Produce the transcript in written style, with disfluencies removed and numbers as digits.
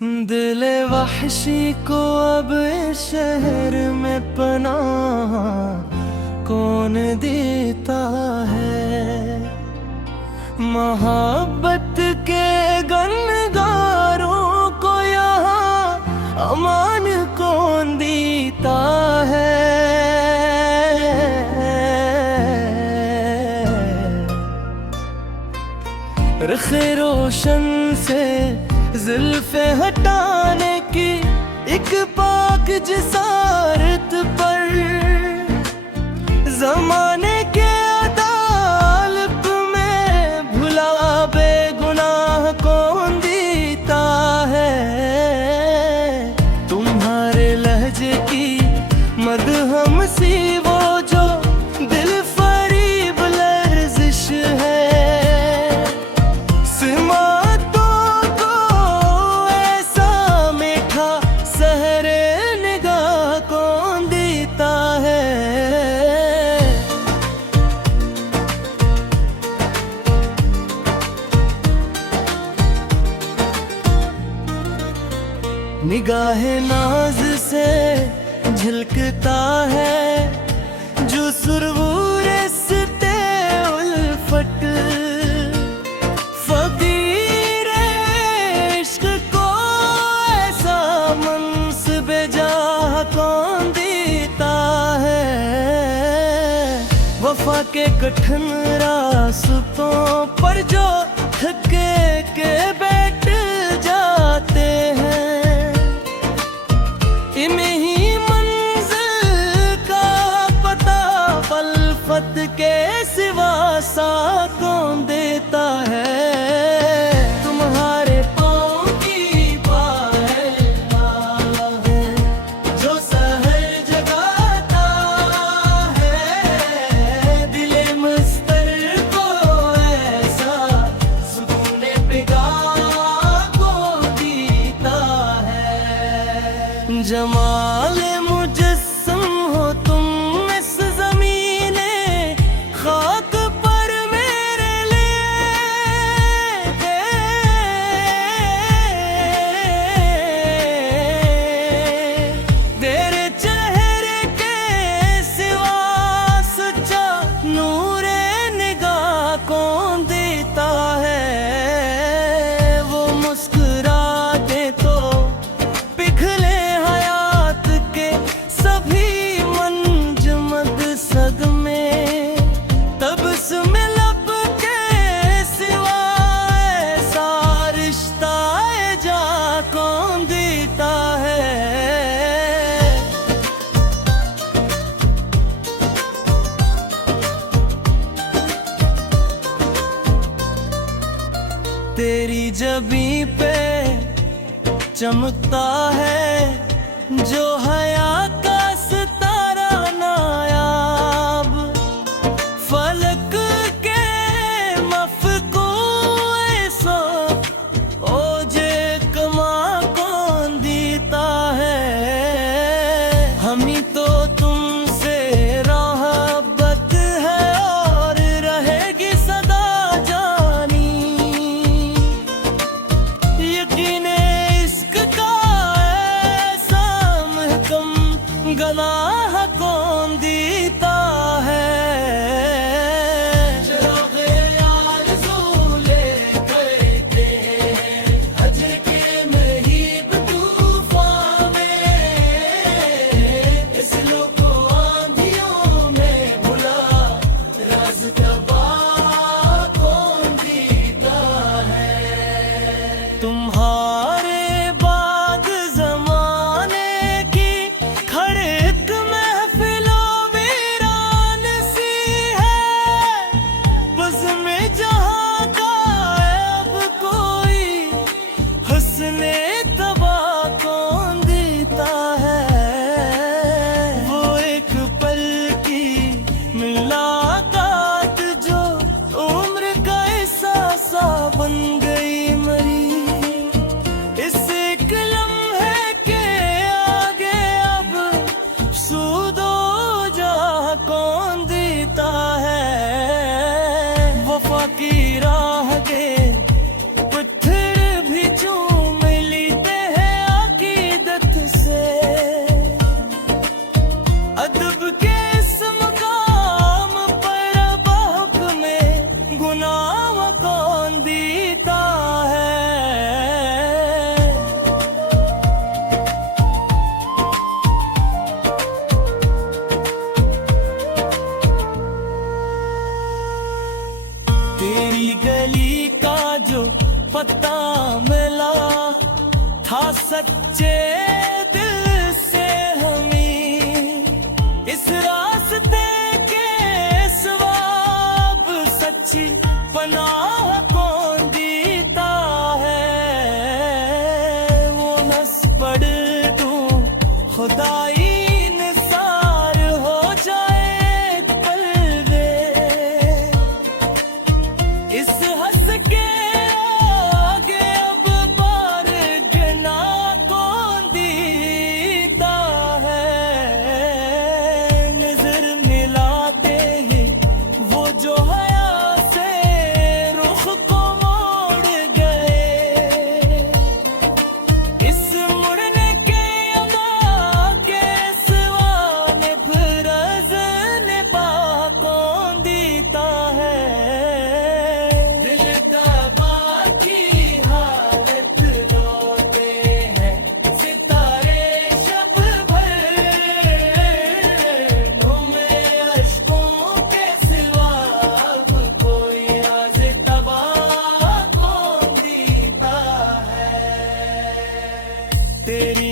दिले वहशी को अब इस शहर में पनाह कौन देता है। मोहब्बत के गनगारों को यहाँ अमान कौन देता है। रखे रोशन से जुल्फे हटाने की एक पाक जिसारत पर जमाने के अदालत में भुला बेगुनाह कौन देता है। तुम्हारे लहजे की मदहम सी वो जो दिल फरीब लर्जिश है। निगाहे नाज से झलकता है जो सुरवूर सिते उल्फत। फकीर इश्क को ऐसा मनसब जाह कौन देता है। वफा के कठिन रास्तों पर जो थके के बैठ जाते हैं। इन्हीं ही मंजिल का पता फलफत के सिवा सा कौन देता है। तुम्हारे पाँव की पायल है जो सहर जगाता है। दिले मस्तर को ऐसा सुकून पिगा को देता है। जमाल मुजस्सम हो तुम इस ज़मीने खाक पर मेरे लिए। तेरे चेहरे के सिवा सच्चा नूरे निगाह कौन देता है। वो मुस्कुरा दे तो पिघले सभी मंजमद सदमे तब उसमें लब के सिवा ऐसा रिश्ता जा कौन देता है। तेरी जबी पे चमकता है जो हया का सितारा नायाब। फलक के मफ़कूए सो ओजे कमा कौन देता है। हम ही तो तुमसे मोहब्बत है और रहेगी सदा जानी। यकीन था सच्चे दिल से हमें इस रास्ते के सवाब सच्ची पनाह कौन देता है वो नस पढ़ दूं खुदाई निसार हो जाए कल रे इस हंस के आगे अब बार गिना कौन देता है नजर मिलाते ही वो जो हया से रुख को मोड़ गए इस मुड़ने के अमा के सिवा ने फरज ने पा कौन देता है दिल का बाकी हालत रोते हैं सितारे शब भर घूमे अश्कों के सिवा अब कोई राज तबाह कौन देता है तेरी